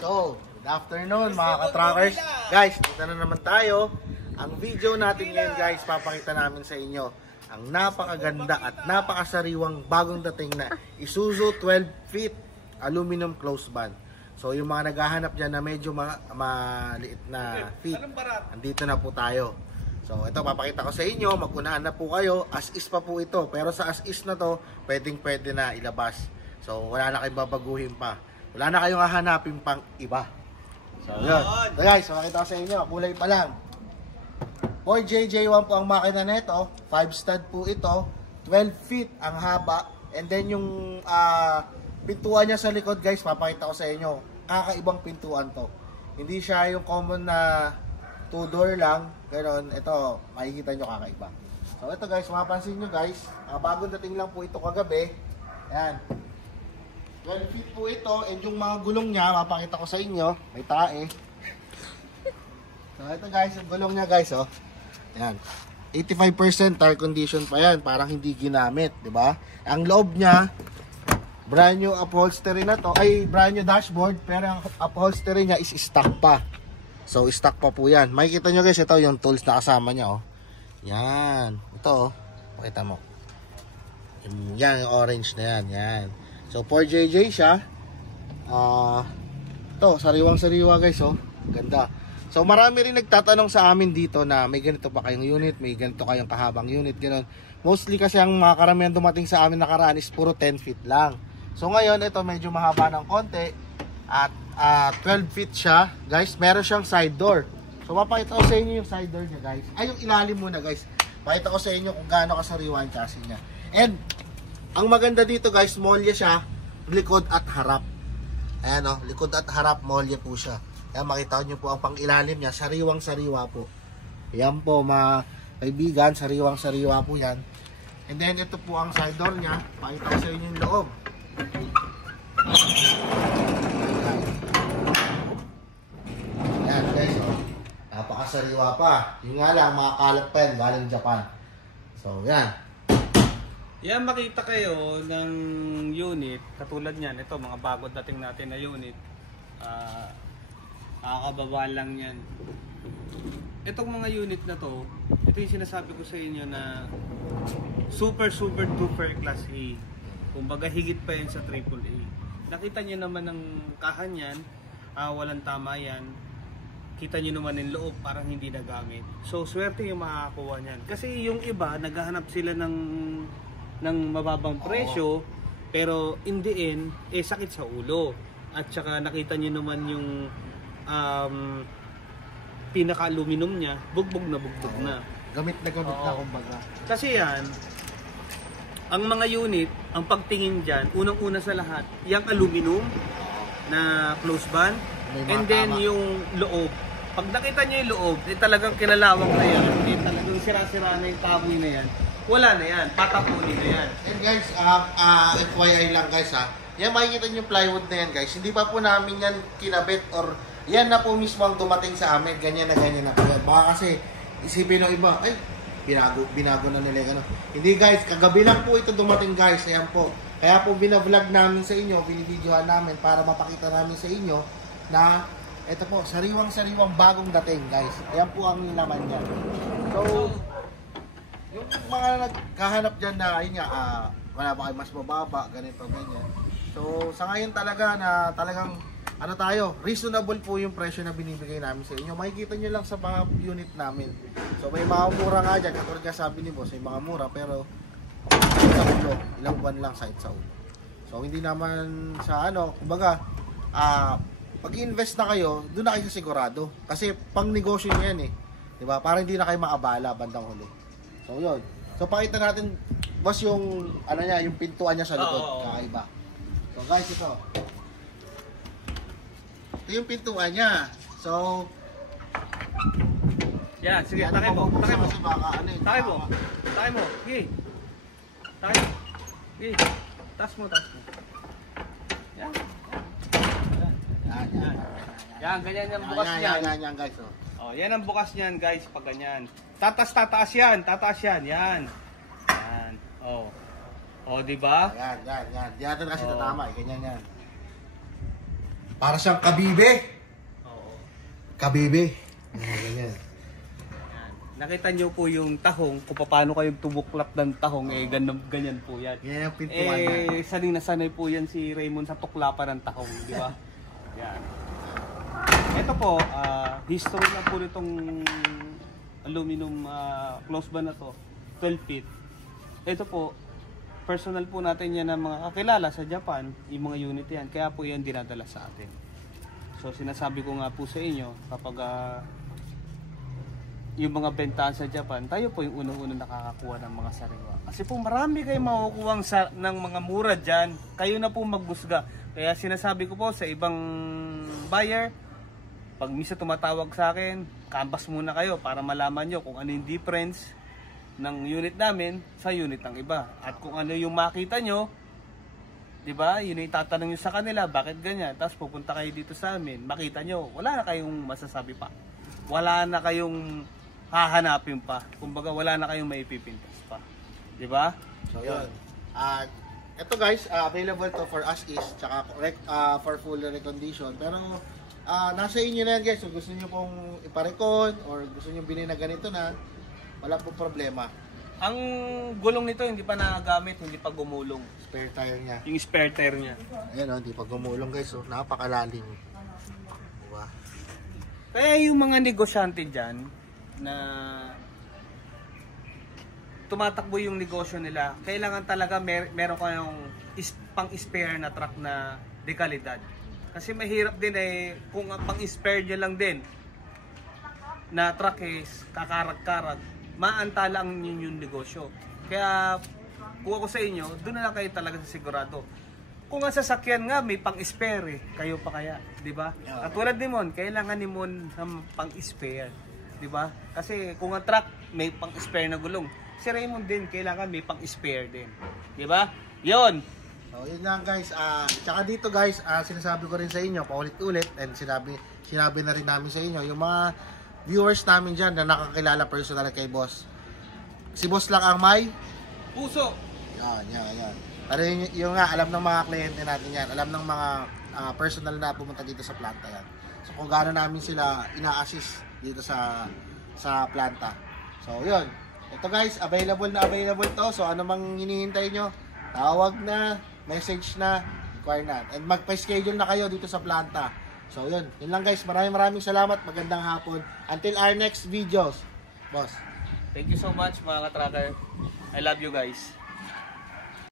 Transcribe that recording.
So, good afternoon mga ka-trackers. Guys, dito na naman tayo. Ang video natin ngayon guys, papakita namin sa inyo ang napakaganda at napakasariwang bagong dating na Isuzu 12 feet aluminum closed van. So yung mga naghahanap dyan na medyo maliit na feet, andito na po tayo. So ito papakita ko sa inyo, mag-unahan na po kayo. As is pa po ito, pero sa as is na to, pwede na ilabas. So wala na kayong babaguhin pa. Wala na kayong hahanapin pang iba. So yun. So guys, makita ko sa inyo, kulay pa lang. 4JJ1 po ang makina nito, 5 stud po ito, 12 feet ang haba, and then yung pintuan niya sa likod guys, papakita ko sa inyo, kakaibang pintuan to. Hindi siya yung common na 2-door lang, ganoon. Ito, makikita nyo kakaiba. So ito guys, mapapansin nyo guys, bagong dating lang po ito kagabi. Ayan, 12 feet po ito, and yung mga gulong niya, mapakita ko sa inyo, may tae. So ito guys, yung gulong niya guys, oh. Ayan, 85% tire condition pa yan, parang hindi ginamit, di ba? Ang loob niya, brand new upholstery na to, ay brand new dashboard, pero ang upholstery niya is stock pa. So stock pa po yan. Makikita nyo guys, ito yung tools na kasama niya, oh. Yan, ito, oh. Pakita mo. Yan, yung orange na yan, yan. So 4JJ siya. Ito, sariwang-sariwa guys, oh. Ganda. So marami rin nagtatanong sa amin dito na may ganito pa kayong unit, may ganito kayong kahabang unit, gano'n. Mostly kasi ang mga karamihan dumating sa amin nakaraan is puro 10 feet lang. So ngayon ito medyo mahaba ng konti at 12 feet siya. Guys, meron siyang side door. So mapakita ko sa inyo yung side door niya guys. Ay, yung ilalim muna guys. Pakita ko sa inyo kung gaano kasariwa ang chassis niya. And ang maganda dito guys, molya siya, likod at harap. Ayan o, likod at harap, molya po siya. Kaya makita nyo po ang pang-ilalim niya, sariwang-sariwa po. Ayan po mga kaibigan, sariwang-sariwa po yan. And then ito po ang side door niya. Pakita ko sa inyo yung loob. Ayan guys, oh. Napakasariwa pa. Yung nga lang, mga kalat pa yan, galing Japan. So yan. Yan, makita kayo ng unit, katulad niyan, ito mga bago dating natin na unit. Kakababa lang yan. Itong mga unit na to, ito yung sinasabi ko sa inyo na super duper class A. Kumbaga higit pa yan sa AAA. Nakita nyo naman ng kahan yan, walang tama yan. Kita nyo naman yung loob, parang hindi nagamit. So swerte yung makakakuha niyan. Kasi yung iba, naghahanap sila ng mababang presyo, pero in the end, sakit sa ulo. At saka nakita nyo naman yung pinaka-aluminum niya, bugbog na. Gamit na kumbaga. Kasi yan, ang mga unit, ang pagtingin dyan, unang-una sa lahat, yung aluminum na close van, and then yung loob. Pag nakita nyo yung loob, talagang kinalawang na yan, talagang sira-sira na yung taboy na yan, wala na yan, patapuli na yan. And guys, FYI lang guys ha, yan makikita nyo yung plywood na yan guys, hindi pa po namin yan kinabit or yan na po mismo ang dumating sa amin, ganyan na po yan. Baka kasi isipin ng iba, ay, binago na nila yung ano. Hindi guys, kagabi lang po ito dumating guys, ayan po. Kaya po binavlog namin sa inyo, binibidyohan namin para mapakita namin sa inyo na ito po, sariwang bagong dating guys. Ayan po ang laman niya. So, yung mga nagkahanap dyan na, ayun nga, wala ba kayo mas mababa, ganito, ganyan. So, sa ngayon talaga na talagang ano tayo, reasonable po yung presyo na binibigay namin sa inyo. Makikita nyo lang sa mga unit namin. So may mga mura nga dyan, katulad nga sabi ni boss, may mga mura, pero sa ulo, ilang buwan lang site sa ulo. So hindi naman sa ano, kumbaga, pag-invest na kayo, doon na kayo sigurado. Kasi pang negosyo nyo yan eh. Diba? Para hindi na kayo maabala bandang huli. So yun. So pakita natin, boss, yung ano niya, yung pintuan niya sa likod, kakaiba. So guys, ito. Ito yung pintuan niya. So, yan, sige, takay mo. Takay mo. Takay mo. Takay mo. Sige. Takay mo. Sige. Taas mo. Yan. Yan, ganyan yung bukas niyan. Yan, guys. Oh, yan ang bukas niyan, guys, pag ganyan. Tataas yan. Yan. Oh. Oh, di ba? Yan. Di natin kasi tatama, ganyan yan. Para siyang kabibe. Oo. Kabibe. Ganyan. Yan. Nakita nyo po yung tahong, kung paano kayo tumuklap ng tahong, ganyan po yan. Yan yung pintuan na. Sanay na sanay po yan si Raymond sa tuklapan ng tahong, di ba? Yan. Ito po, history na po nitong aluminum close ba na to, 12 feet. Ito po, personal po natin yan ng mga kakilala sa Japan, yung mga unit yan, kaya po yan dinadala sa atin. So sinasabi ko nga po sa inyo, kapag yung mga bentahan sa Japan, tayo po yung unang-unang nakakakuha ng mga sariwa. Kasi po marami kayong makukuha ng mga mura dyan, kayo na po maghusga. Kaya sinasabi ko po sa ibang buyer, pag misa tumatawag sa akin, canvas muna kayo para malaman nyo kung ano yung difference ng unit namin sa unit ng iba. At kung ano yung makita nyo, di ba? Yun yung tatanong nyo sa kanila, bakit ganyan? Tapos pupunta kayo dito sa amin, makita nyo, wala na kayong masasabi pa. Wala na kayong hahanapin pa. Kumbaga wala na kayong maipipintas pa. Di ba? So yun. Ito guys, available to for as is, tsaka for full recondition. Pero nasa inyo na yan guys, kung gusto nyo pong iparecon or gusto nyo bilhin na ganito na, wala pong problema. Ang gulong nito hindi pa nagagamit, hindi pa gumulong. Spare tire niya. Yung spare tire niya. Ayan o, hindi pa gumulong guys, so napakalalim. Diba? Kaya yung mga negosyante dyan na tumatakbo yung negosyo nila, kailangan talaga meron kayong pang-spare na truck na dekalidad. Kasi mahirap din kung ang pang-spare nyo lang din na truck is kakarag-karag, maantala ang yung negosyo. Kaya kung ako sa inyo, doon na lang kayo talaga sa sigurado. Kung ang sasakyan nga may pang-spare kayo pa kaya, di ba? At tulad ni Mon, kailangan ni Mon ng pang-spare, di ba? Kasi kung ang truck may pang-spare na gulong, si Raymond din kailangan may pang-spare din, di ba? Yon. So yun lang guys, tsaka dito guys, sinasabi ko rin sa inyo, paulit-ulit, and sinabi na rin namin sa inyo, yung mga viewers namin dyan na nakakilala personal kay boss. Si boss lang ang may Puso. yan. Pero yung nga, alam ng mga kliyente natin yan, alam ng mga personal na pumunta dito sa planta yan. So kung gaano namin sila ina-assist dito sa planta. So yun, ito guys, available to. So ano mang hinihintay nyo, tawag na, message na, inquire na. And magpa-schedule na kayo dito sa planta. So yun lang guys, maraming salamat, magandang hapon. Until our next videos, boss. Thank you so much mga ka-tracker. I love you guys.